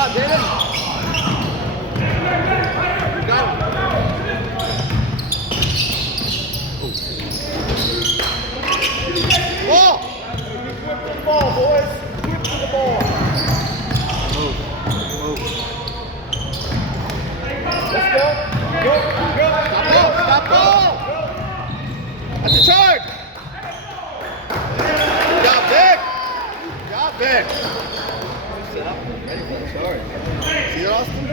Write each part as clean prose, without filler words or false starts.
job, David. You got him. Ball! Whip to the ball, boys. Whip to the ball. Move. Let's go. Go. Stop ball. That's a charge. Good job, Vic. Good job, Vic. Set up. Ready for the charge. See that, Austin? I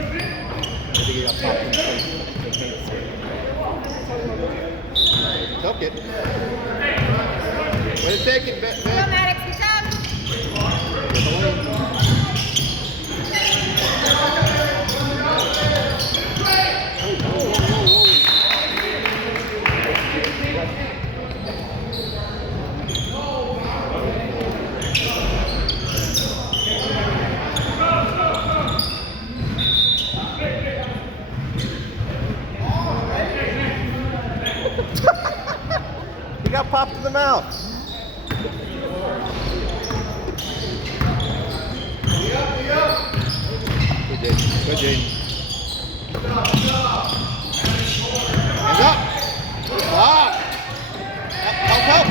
think he got popped in the face. Took it. Way to take it, Vic. Go, Maddox. Good job. He got popped in the mouth. Good, Jaden. Good, Jaden. Hands up. Block. Help.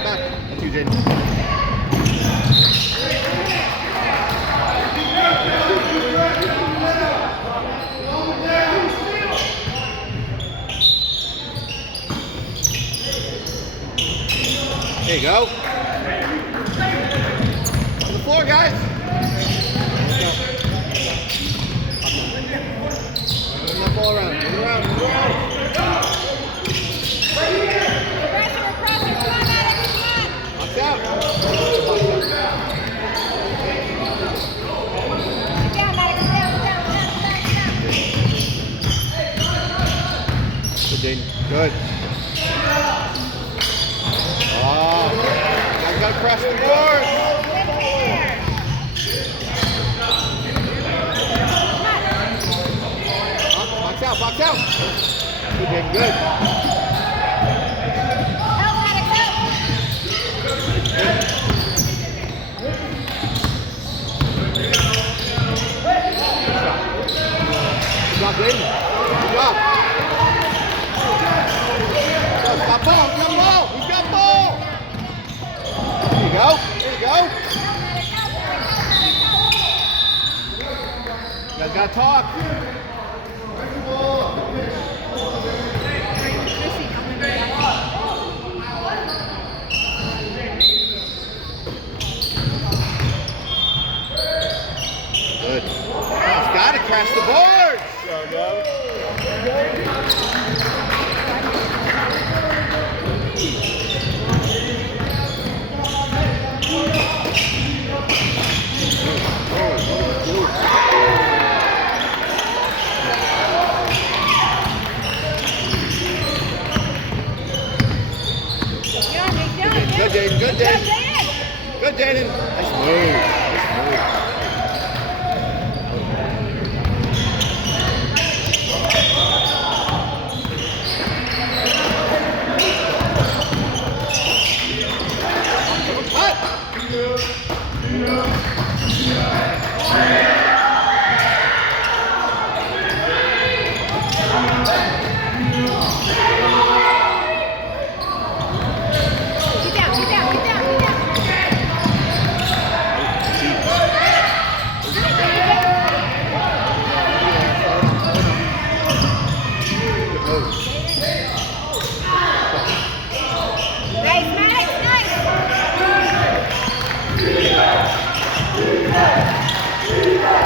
Back. That's you, Jaden. There you go. On the floor, guys. Move that ball around. Move it around. Pressure. Come on, Maddox. Come on. Box out. Sit down, Maddox. Sit down. Good, Jaden. Good. Oh, I gotta press the board. Box out. Good, Jaden. Good. Help, Maddox. Help. Good job, Jaden. Good job. Got ball. He's got ball. There you go. You guys gotta talk. Good. He's gotta crash the board. Good, Jaden. Good, Jaden. Nice move. Nice.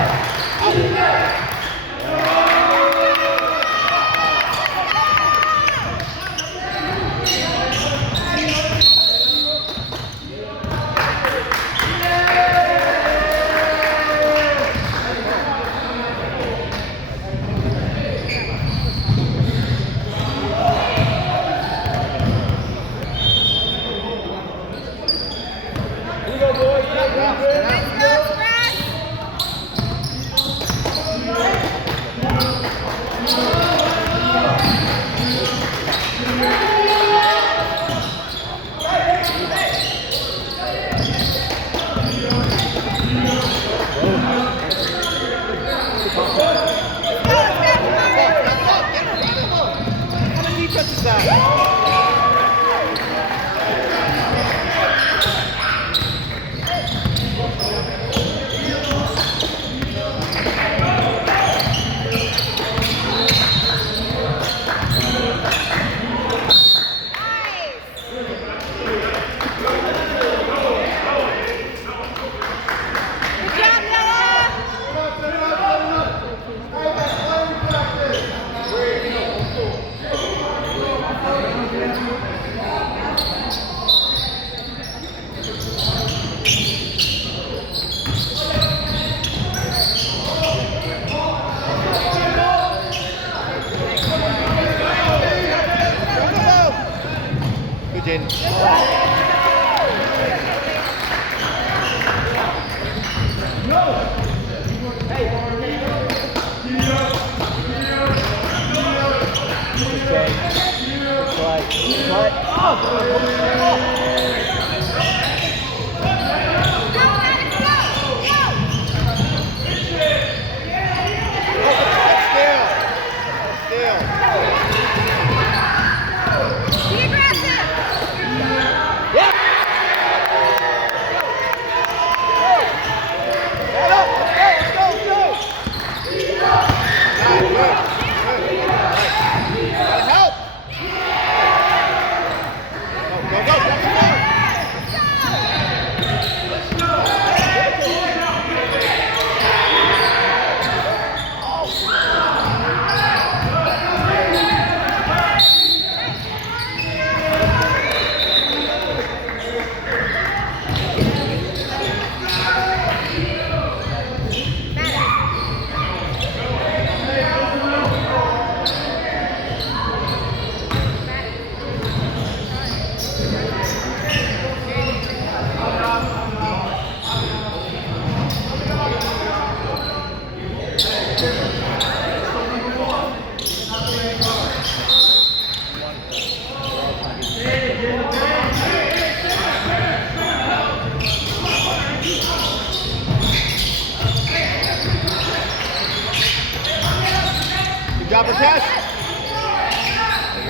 catch.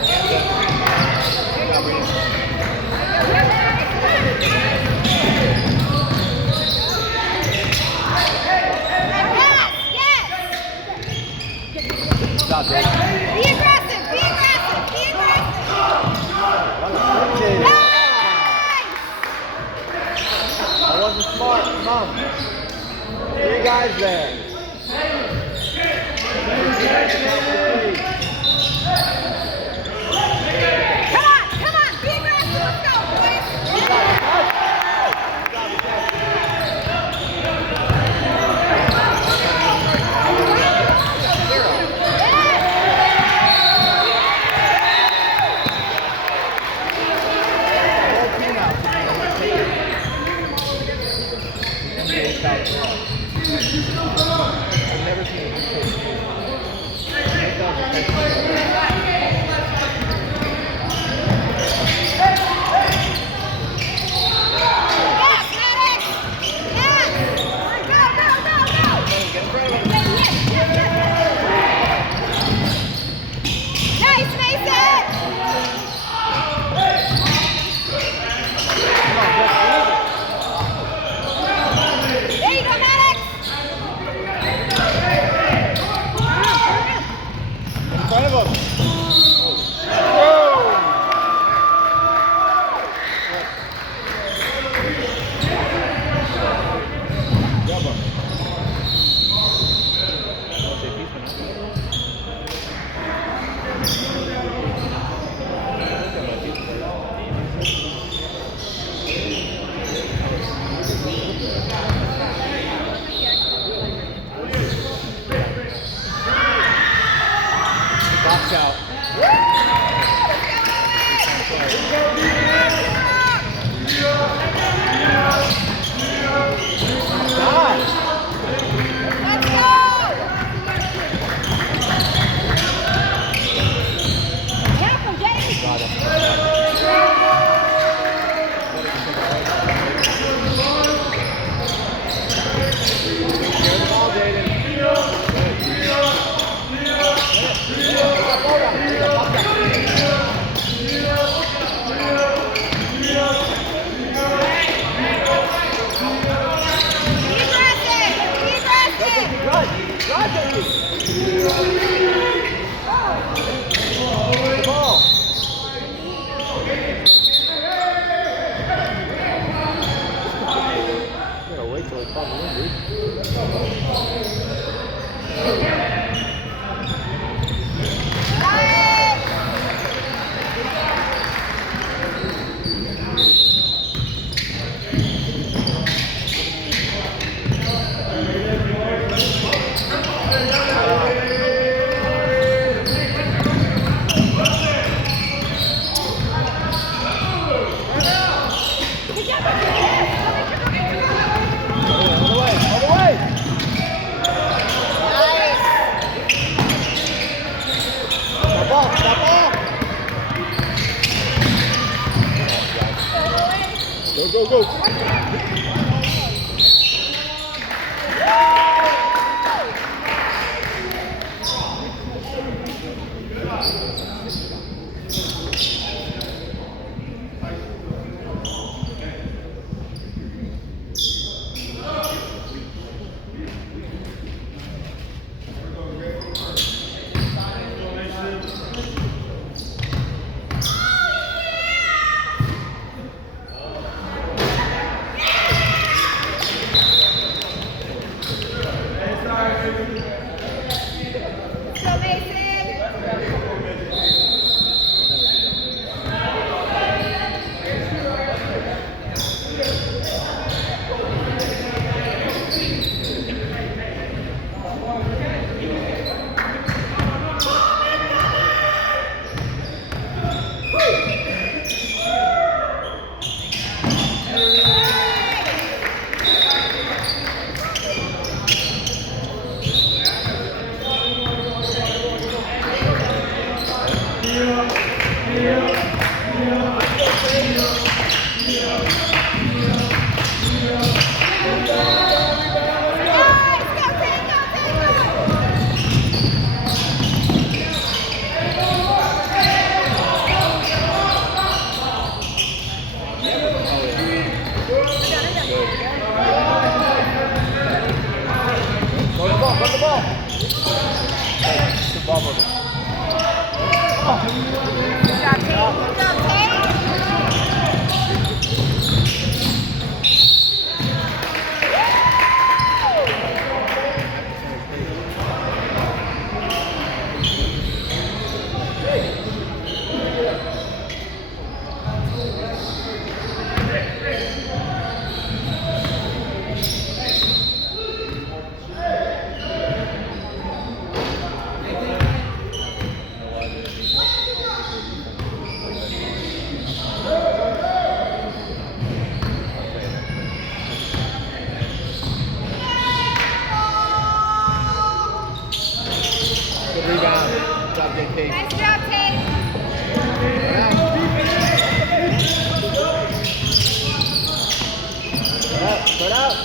Your hands up. Good job, Brandon. Good job, Jake. Be aggressive, be aggressive, be aggressive. Nice. Nice. That wasn't smart. Come on. 3 guys there. Come on, be aggressive. Let's go, boys. I've never seen a good Yes, Maddox. Yes. Go, go, go, go. Yes, yes, yes, yes. Nice, Mason. There you go, Maddox. In front of him. Box out. God. Let's go. Careful, James. Here's the ball, Jaden. Be aggressive. Be aggressive. Run! Run, Jaden! The ball! You gotta wait till they call the in, All the way, all the way! job, JT. Nice job, Tate. Spread out.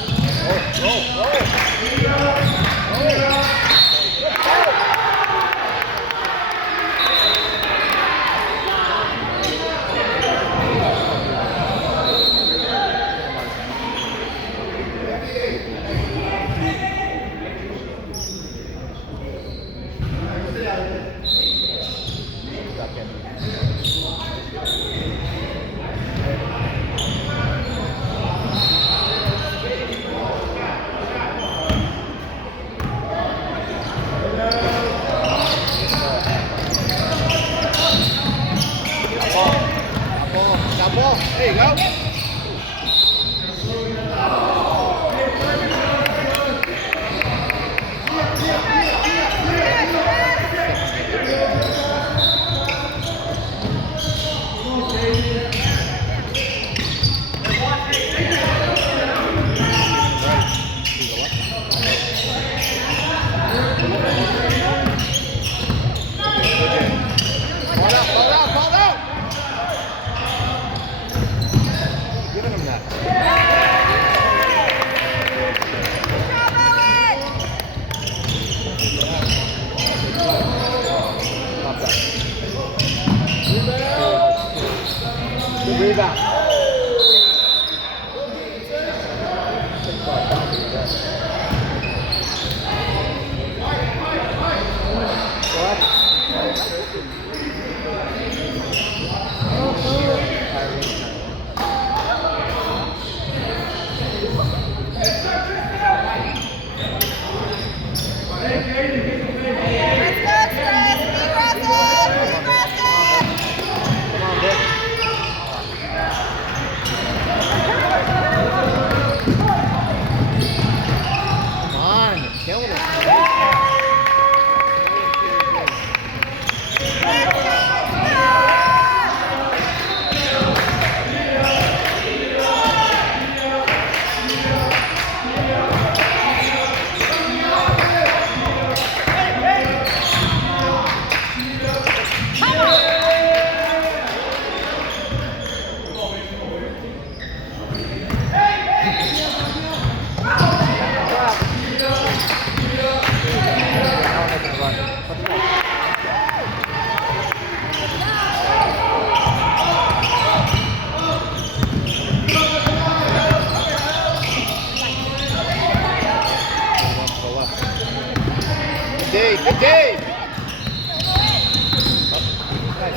There you go. Fall out. Giving him that. Good rebound. Good day.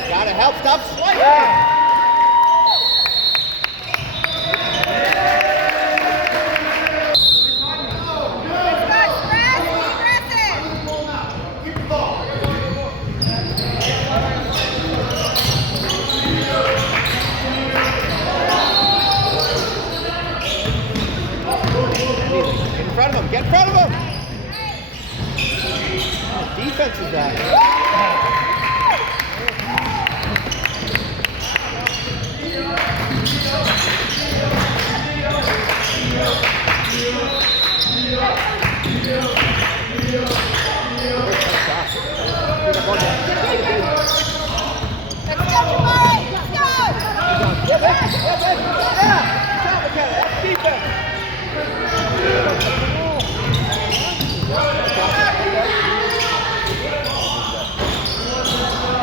Gotta help stop swiping. Get in front of him! What defense is that?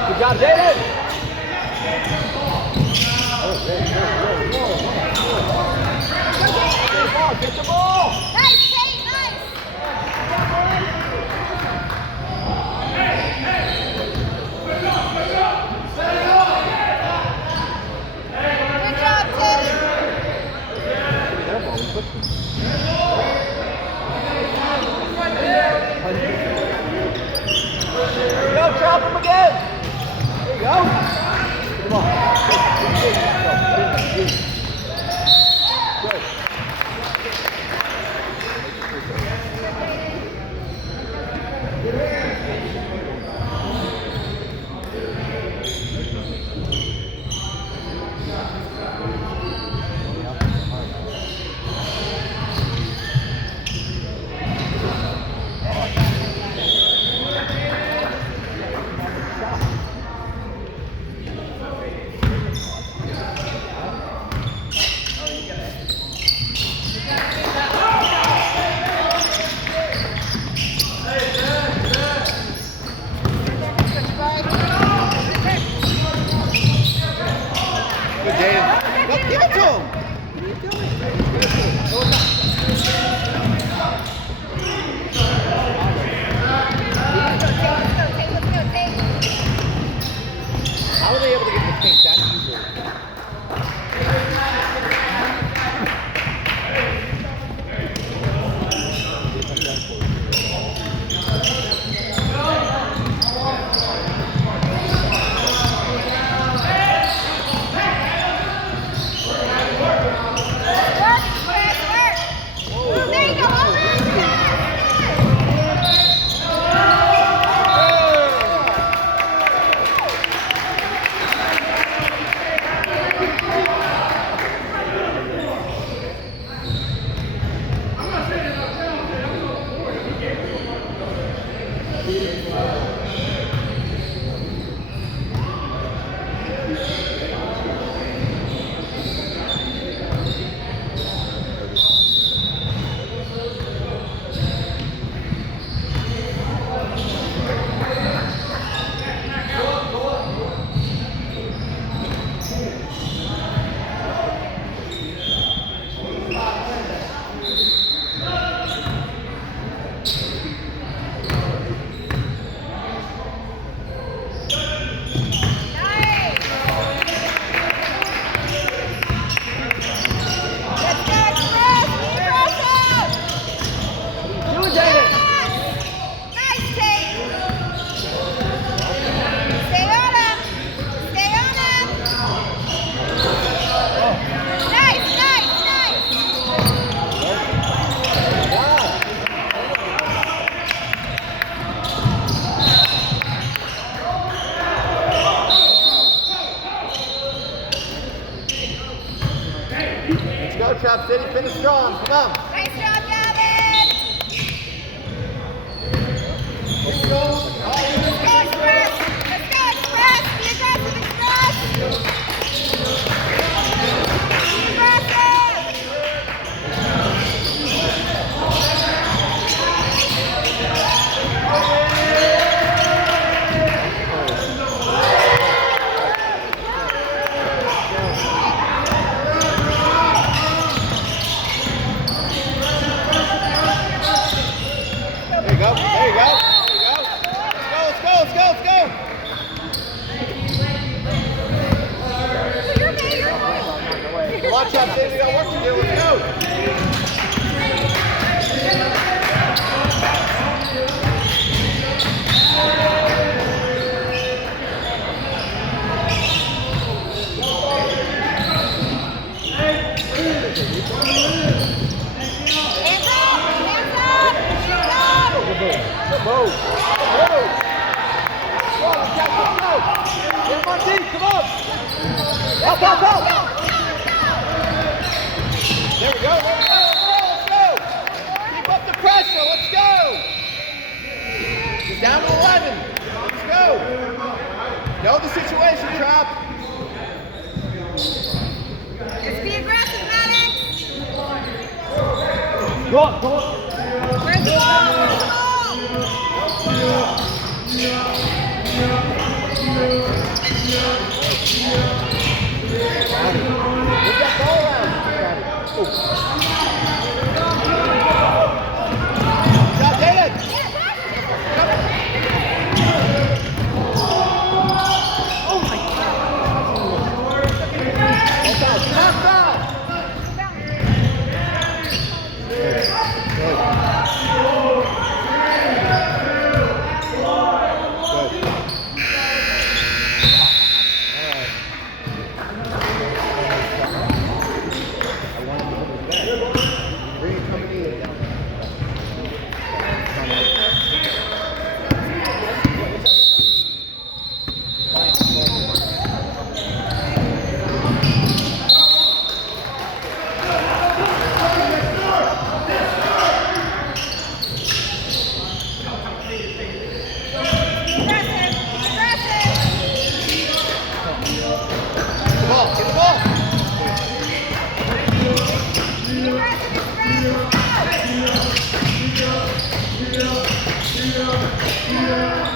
Good job, David! Get the ball! Nice, Kate, nice! Good job, There you go, drop him again! There you go! Come on. Good. steady, finish strong. Come on. Nice job, Gavin. Keep going. Let's go, Express. Let's go, Express. Be aggressive, Express. Be aggressive. There you go. There you go. There you go. Let's go. Let's go. Let's go. You're bigger. Watch out, Dave. We got work to do. Let's go. Hands up. Hands up. Hands up. Good move. Good move. Come on, Jack. Let's go. Get him on deep. Come on. Up, up, up. There we go. There we go. Let's go. Keep up the pressure. Let's go. He's down to 11. Let's go. Know the situation, Trap. Let's be aggressive, Maddox. Go on, go on. Where's the ball? Where's the ball? Move that ball around. Shot, David. Oh my God. Half foul.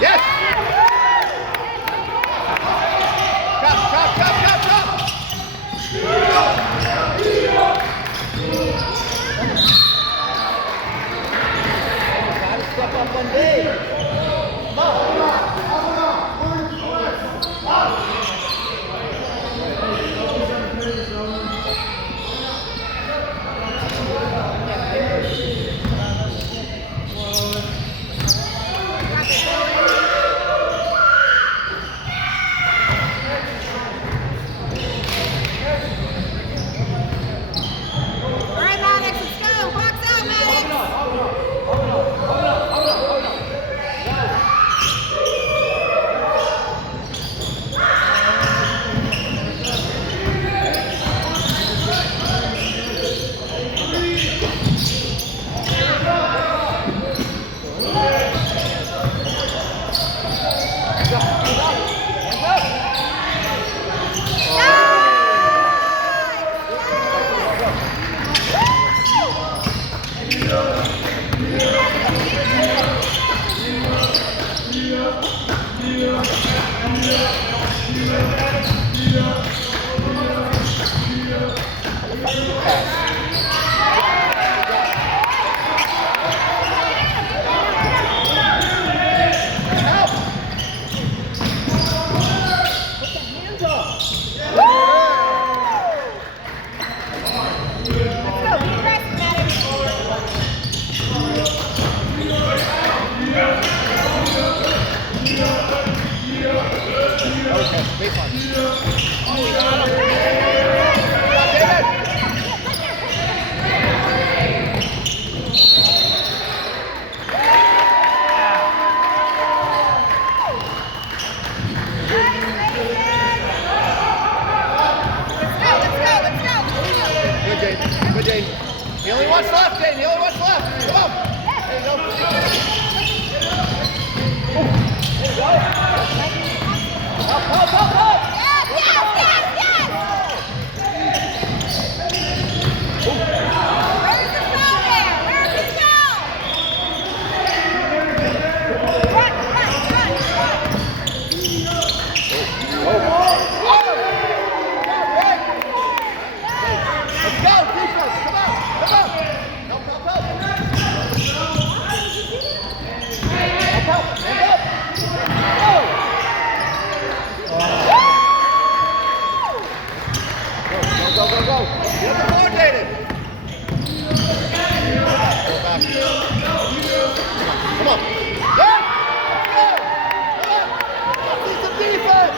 Yes! Chop, chop, chop, chop, chop! Gotta step up one day. Come on, come on. All right, Maddox, let's go. Box out, Maddox. Let's go. Be aggressive, Maddox. what's left, Jaden. The only what's left. Come on. There you go. There you go. Help. Yes. Where's the ball there? Where's the ball? Run. Let's go, defense. Come on. Help. Hands up. Go. Get the coordinated. Go back. Come on. Yeah. Come on. Let's see some defense.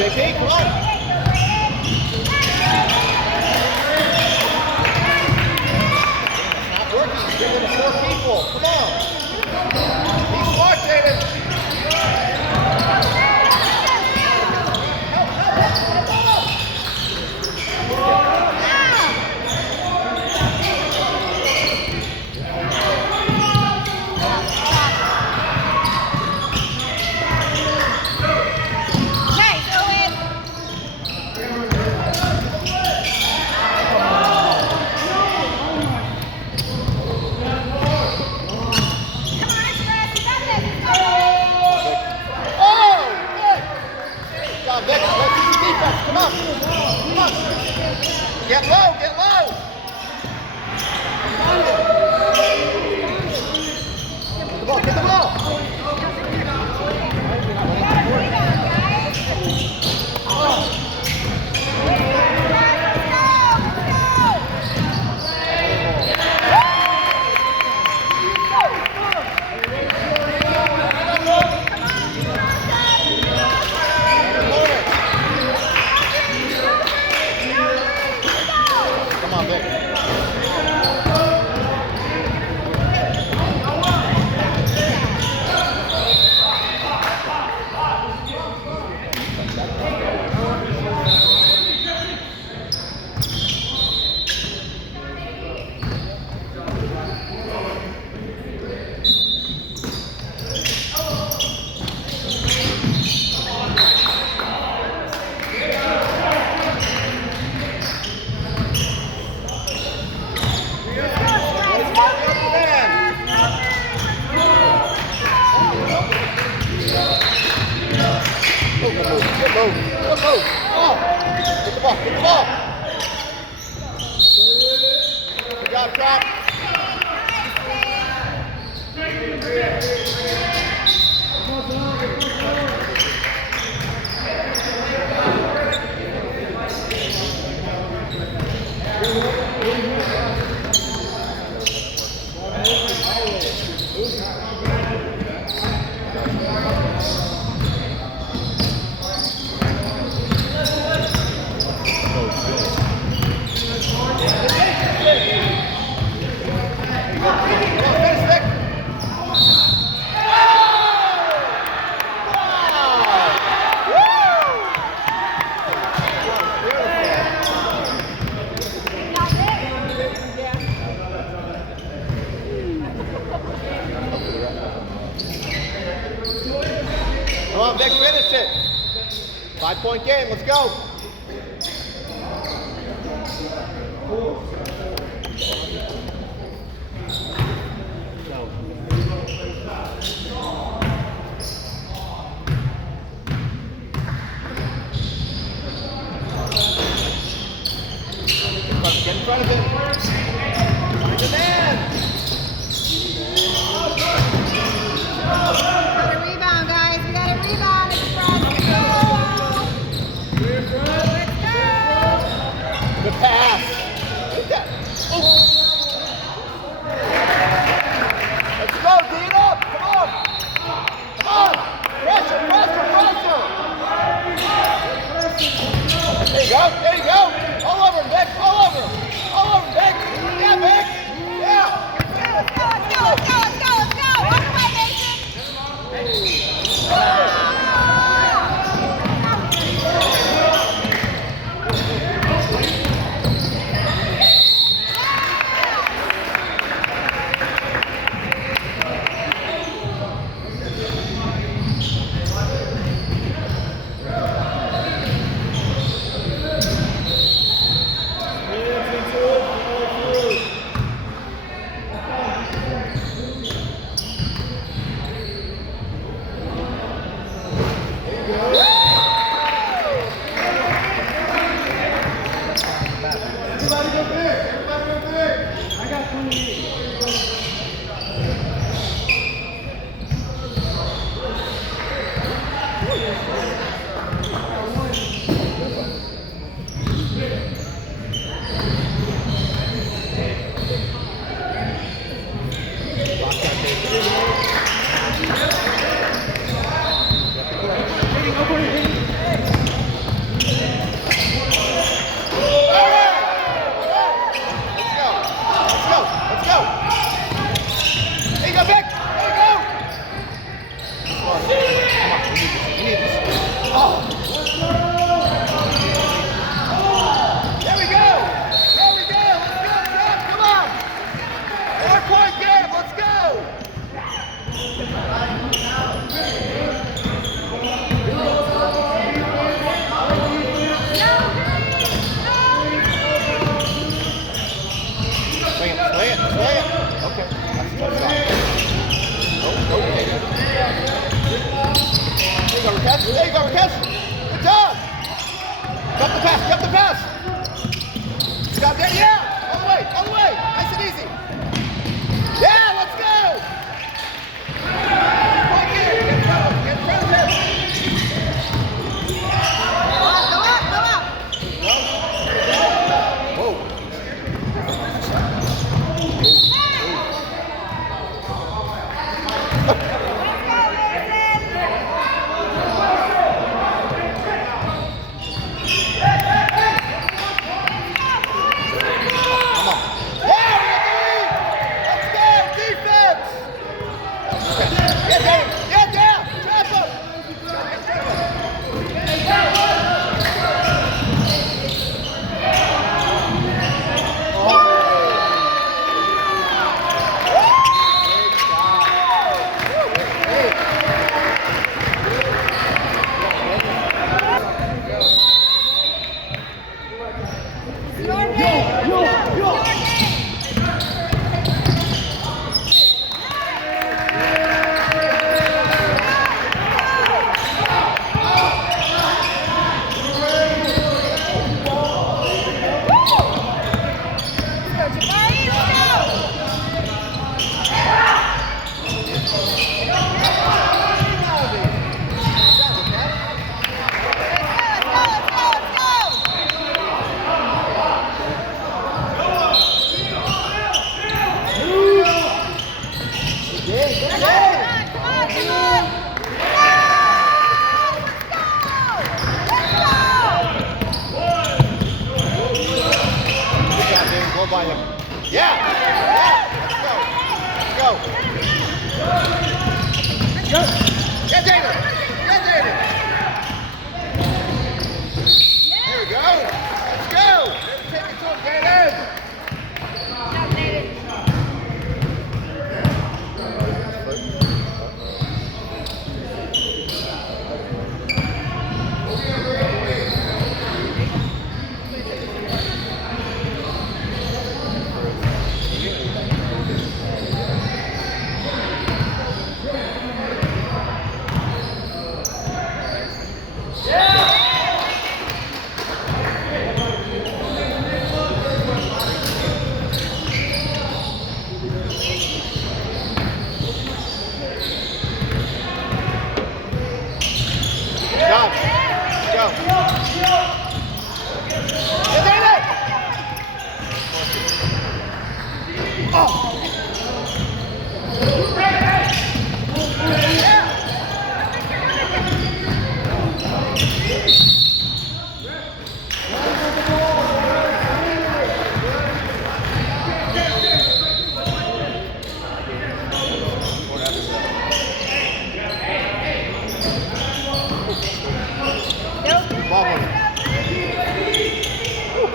JP, come on. Not working. He's giving it to 4 people. Come on. Be smart, Jaden. defense. Come on. Come on. Get low. Get low. Get the ball. Get the ball. Come on, Vic. Get low. Get low. Oh. Get the ball. Get the ball. Good job, Trap. Come on, Vic, finish it. 5-point game, let's go. Get in front of it. Find the man. Good pass. Look at that. Oh. Let's go. D it up. Come on. Come on. Pressure, pressure, pressure. There you go. There you go. All over him, Vic. All over him. All over him.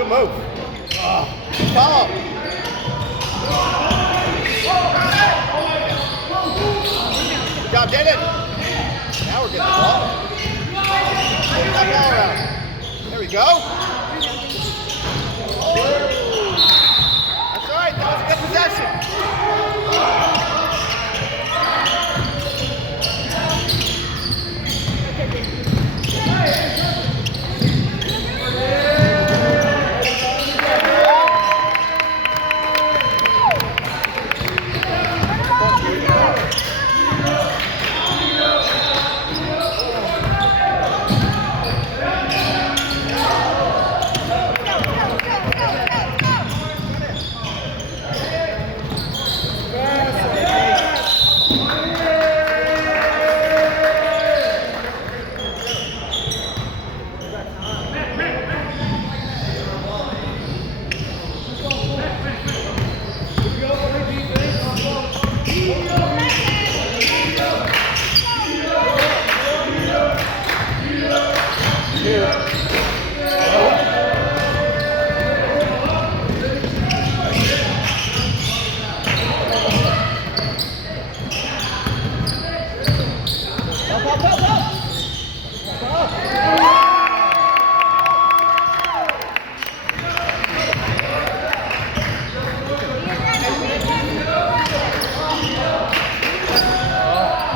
Good move. Tom. Good job, Jaden. Now we're getting the ball. Moving that ball around. There we go. That's all right. That was a good possession.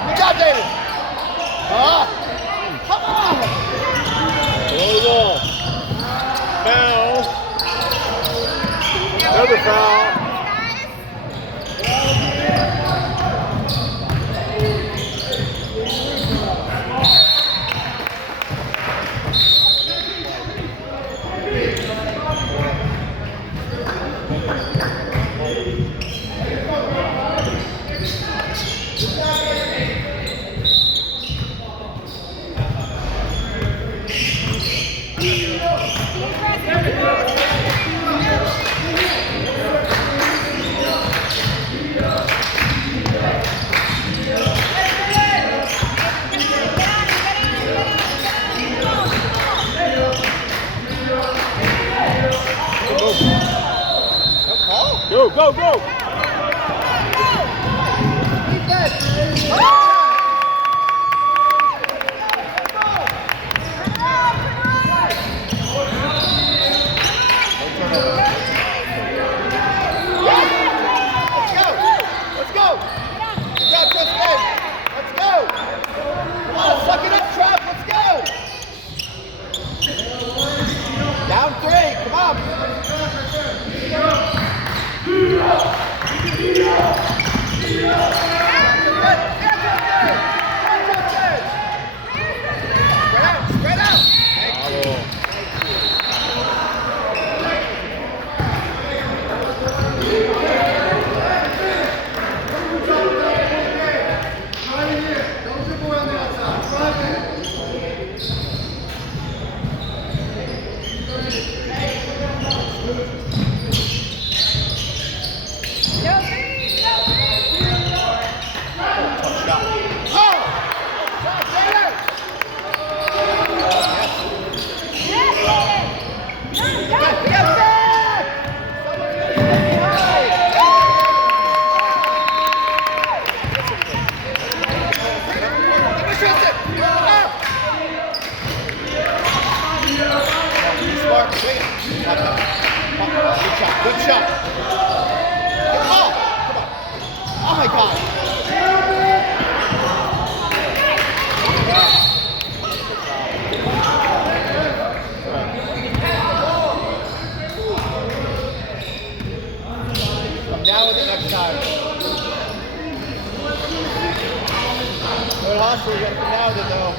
Good job, David. Come on. Roll the ball. Foul. Another foul. Go, go, go! Let's go! Good job, Tristan! Let's go! Come on, suck it up, Trev! Let's go! Down 3, come on! Spread out! Good shot. Get the ball. Come on. Oh my God. Come down with it next time. Good hustle. You got to come down with it though.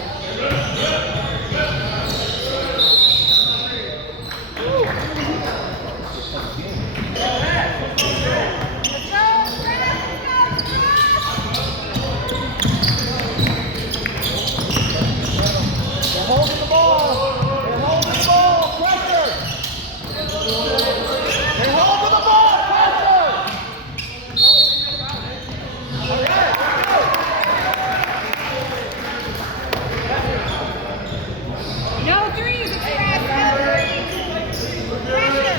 No threes, it's fast, no threes.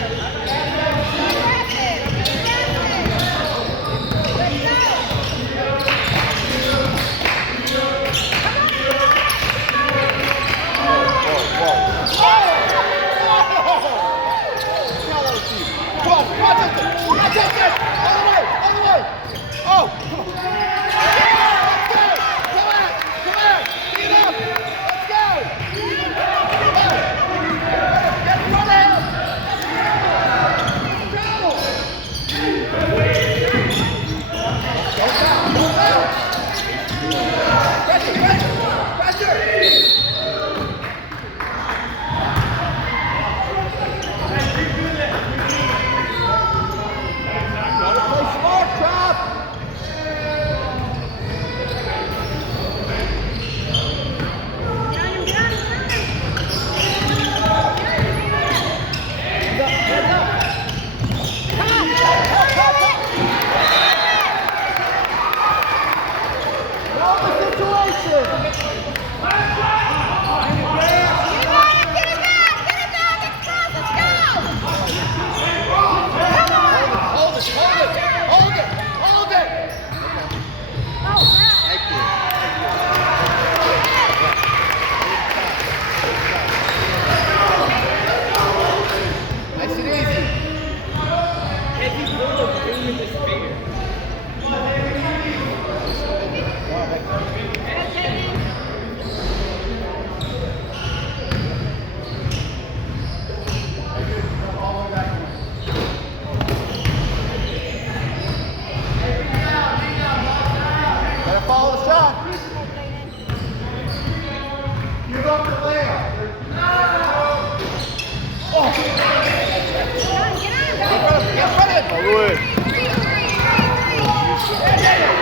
Get on, Get front of him. All the way. Three.